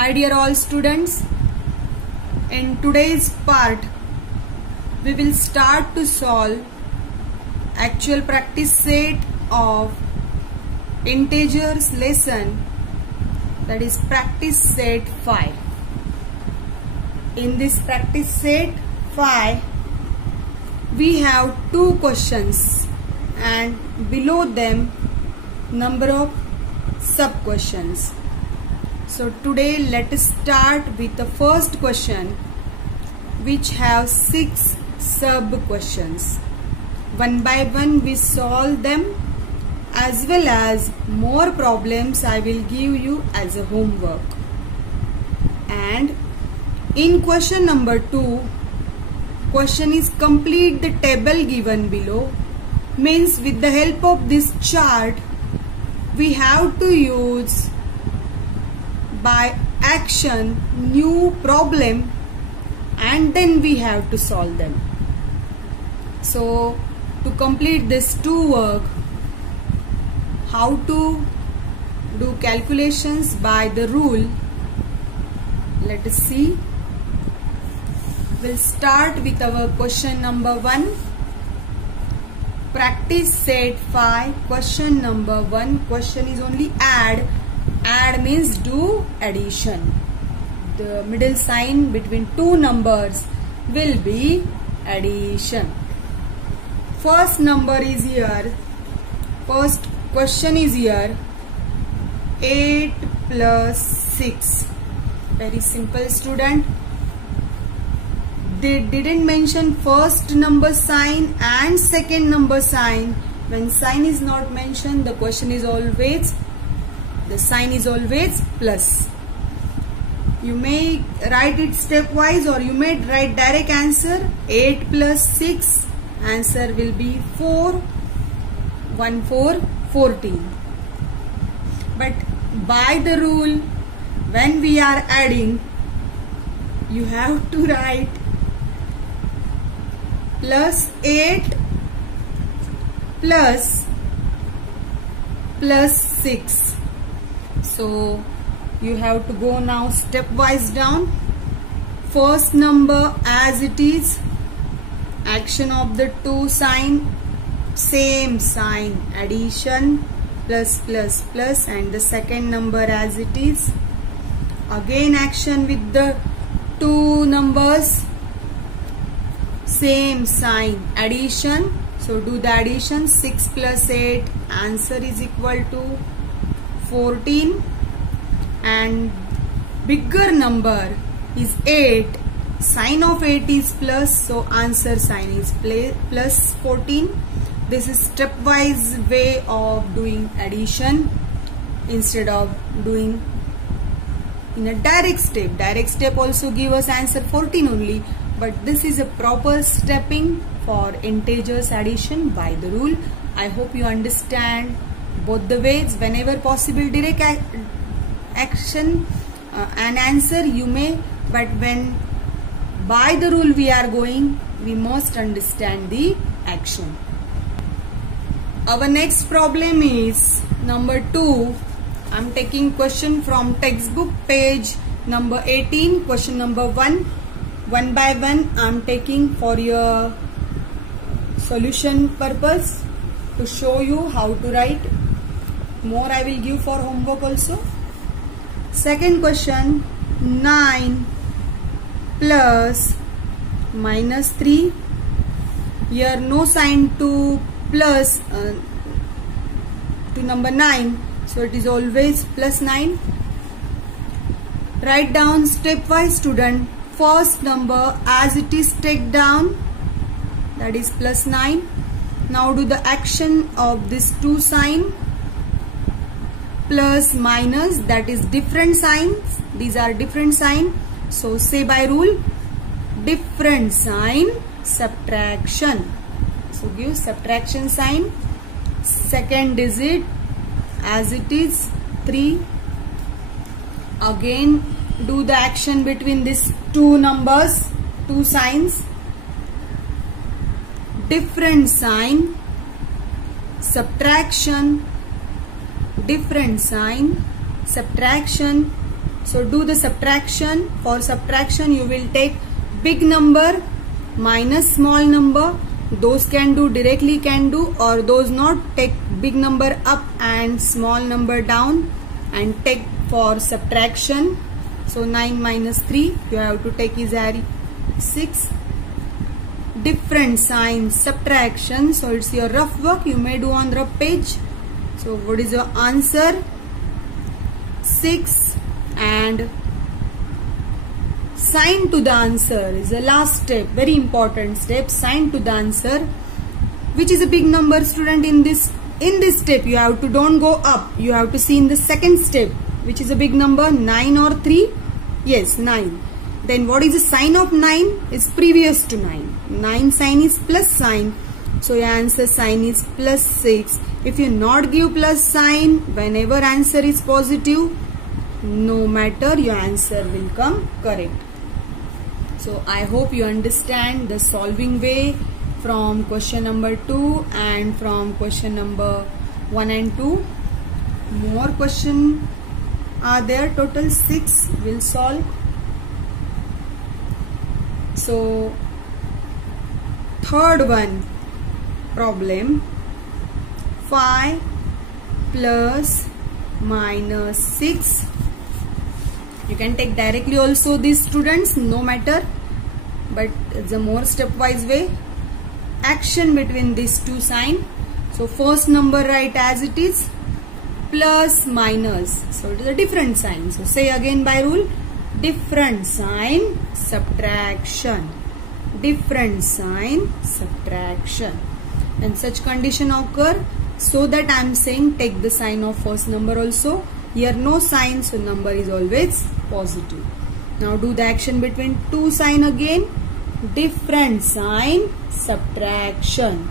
Hi dear all students, in today's part we will start to solve actual practice set of integers lesson, that is practice set 5. In this practice set 5 we have 2 questions and below them number of sub questions. So today let us start with the first question, which have 6 sub questions. One by one we solve them, as well as more problems I will give you as a homework. And in question number 2, question is complete the table given below. Means with the help of this chart we have to use by action new problem and then we have to solve them. So to complete this 2 work, how to do calculations by the rule, let us see. We'll start with our question number 1. Practice set 5, question number 1. Question is only add. Add means do addition. The middle sign between 2 numbers will be addition. First number is here. First question is here. 8 plus 6. Very simple, student. They didn't mention first number sign and second number sign. When sign is not mentioned, the question is always, the sign is always plus. You may write it stepwise or you may write direct answer. 8 plus 6, answer will be 4. 1 4 14. But by the rule, when we are adding, you have to write plus 8 plus 6. So you have to go now stepwise down. First number as it is, action of the 2 sign, same sign, addition, plus plus plus, and the second number as it is, again action with the 2 numbers, same sign, addition. So do the addition. 6 plus 8, answer is equal to 14, and bigger number is 8. Sign of 8 is plus, so answer sign is plus 14. This is stepwise way of doing addition instead of doing in a direct step. Direct step also give us answer 14 only, but this is a proper stepping for integers addition by the rule. I hope you understand both the ways. Whenever possible direct action and answer you may, but when by the rule we are going, we must understand the action. Our next problem is number 2. I am taking question from textbook page number 18, question number 1. One by one I am taking for your solution purpose to show you how to write. More I will give for homework also. Second question, 9 plus minus 3. Here no sign to plus to number 9, so it is always plus 9. Write down stepwise, student. First number as it is take down, that is plus 9. Now do the action of this 2 sign, plus minus, that is different signs. These are different sign. So say by rule, different sign, subtraction. So give subtraction sign. Second digit as it is 3. Again do the action between these 2 numbers, 2 signs. Different sign, subtraction, different sign, subtraction. So do the subtraction. For subtraction you will take big number minus small number. Those can do directly can do, or those not, take big number up and small number down and take for subtraction. So 9 minus 3 you have to take is 6. Different sign subtraction. So it's your rough work you may do on the rough page. So what is your answer? 6. And sign to the answer is the last step, very important step. Sign to the answer, which is a big number, student. In this step you have to don't go up, you have to see in the second step which is a big number, 9 or 3. Yes, 9. Then what is the sign of 9? Is previous to 9. 9 sign is plus sign, so your answer sign is plus 6. If you not give plus sign, whenever answer is positive, no matter, your answer will come correct. So I hope you understand the solving way from question number 2 and from question number 1 and 2. More question are there, total 6 will solve. So third one, problem 5 plus minus 6. You can take directly also these, students, no matter, but it's a more stepwise way. Action between these two sign. So first number write as it is, plus minus, so it is a different sign. So say again by rule, different sign subtraction, different sign subtraction, and such condition occur. So that I am saying take the sign of first number also. Here no sign, so number is always positive. Now do the action between two sign again. Different sign subtraction,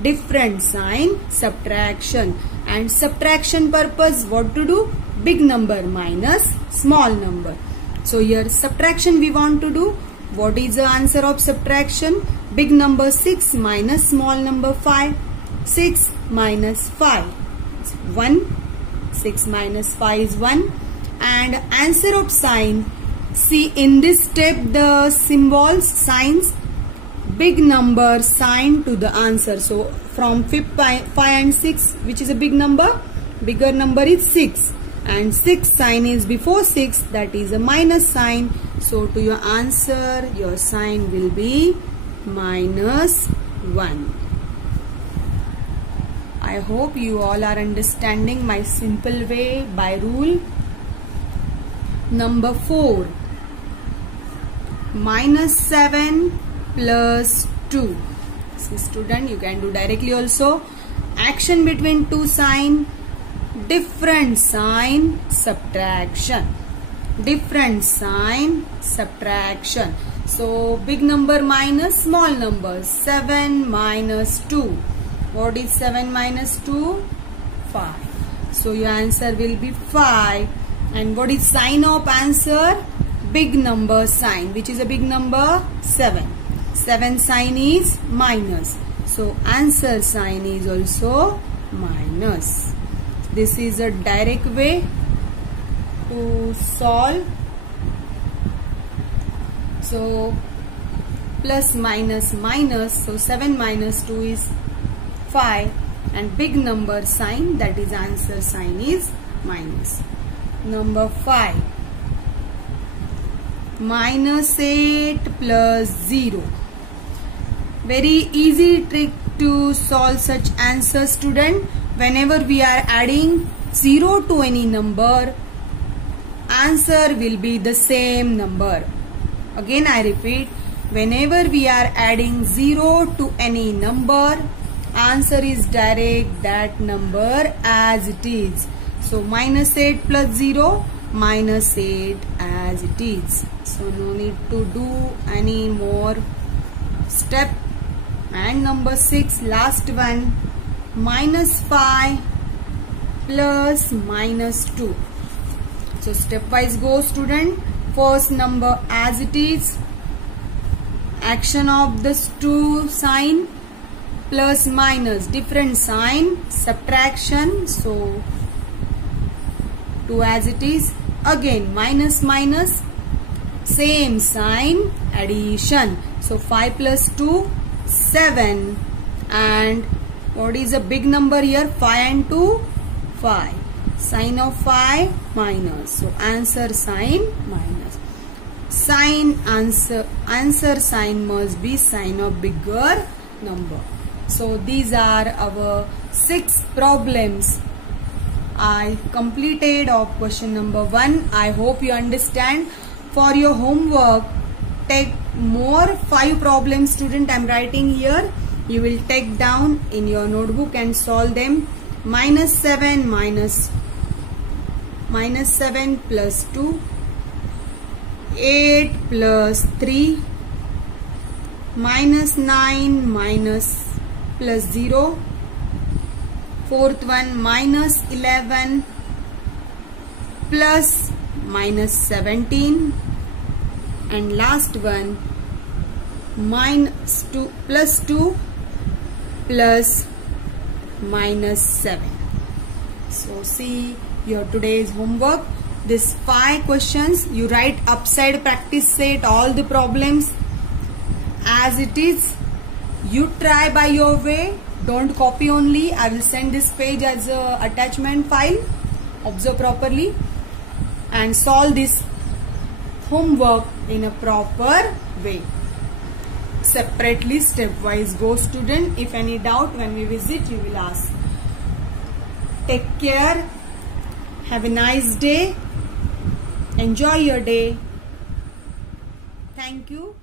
different sign subtraction, and subtraction purpose what to do? Big number minus small number. So here subtraction we want to do. What is the answer of subtraction? Big number 6 minus small number 5. 6 minus 5 is 1. 6 minus 5 is 1. And answer of sign, see in this step the symbols, signs, big number sign to the answer. So from 5 and 6, which is a big number? Bigger number is 6. And 6 sign is before 6, that is a minus sign. So to your answer, your sign will be minus 1. I hope you all are understanding my simple way by rule. Number 4. Minus 7 plus 2. So student, you can do directly also. Action between two sign. Different sign subtraction, different sign subtraction. So big number minus small number, 7 minus 2. What is 7 minus 2? 5. So your answer will be 5. And what is sign of answer? Big number sign. Which is a big number? 7. 7 sign is minus. So answer sign is also minus. This is a direct way to solve. So plus minus minus. So 7 minus 2 is 5. And big number sign, that is answer sign, is minus. Number 5. Minus 8 plus 0. Very easy trick to solve such answer, student. Whenever we are adding 0 to any number, answer will be the same number. Again I repeat, whenever we are adding 0 to any number, answer is direct that number as it is. So minus 8 plus 0, minus 8 as it is. So no need to do any more step. And number 6, last one, minus 5 plus minus 2. So stepwise go, student. First number as it is, action of this two sign, plus minus, different sign, subtraction. So 2 as it is. Again minus minus, same sign, addition. So 5 plus 2, 7. And what is a big number here? 5 and 2, 5. Sign of 5 minus. So answer sign minus. Sign answer sign must be sign of bigger number. So these are our 6 problems I completed of question number 1. I hope you understand. For your homework, take more 5 problems, student. I am writing here. You will take down in your notebook and solve them. Minus 7 plus 2, 8 plus 3, minus 9 plus 0, fourth one minus 11 plus minus 17, and last one minus 2 plus 2 plus minus 7. So see your today's homework. This 5 questions you write upside, practice set all the problems as it is. You try by your way, don't copy only. I will send this page as a attachment file. Observe properly and solve this homework in a proper way. Separately, stepwise go, student. If any doubt when we visit, you will ask. Take care. Have a nice day. Enjoy your day. Thank you.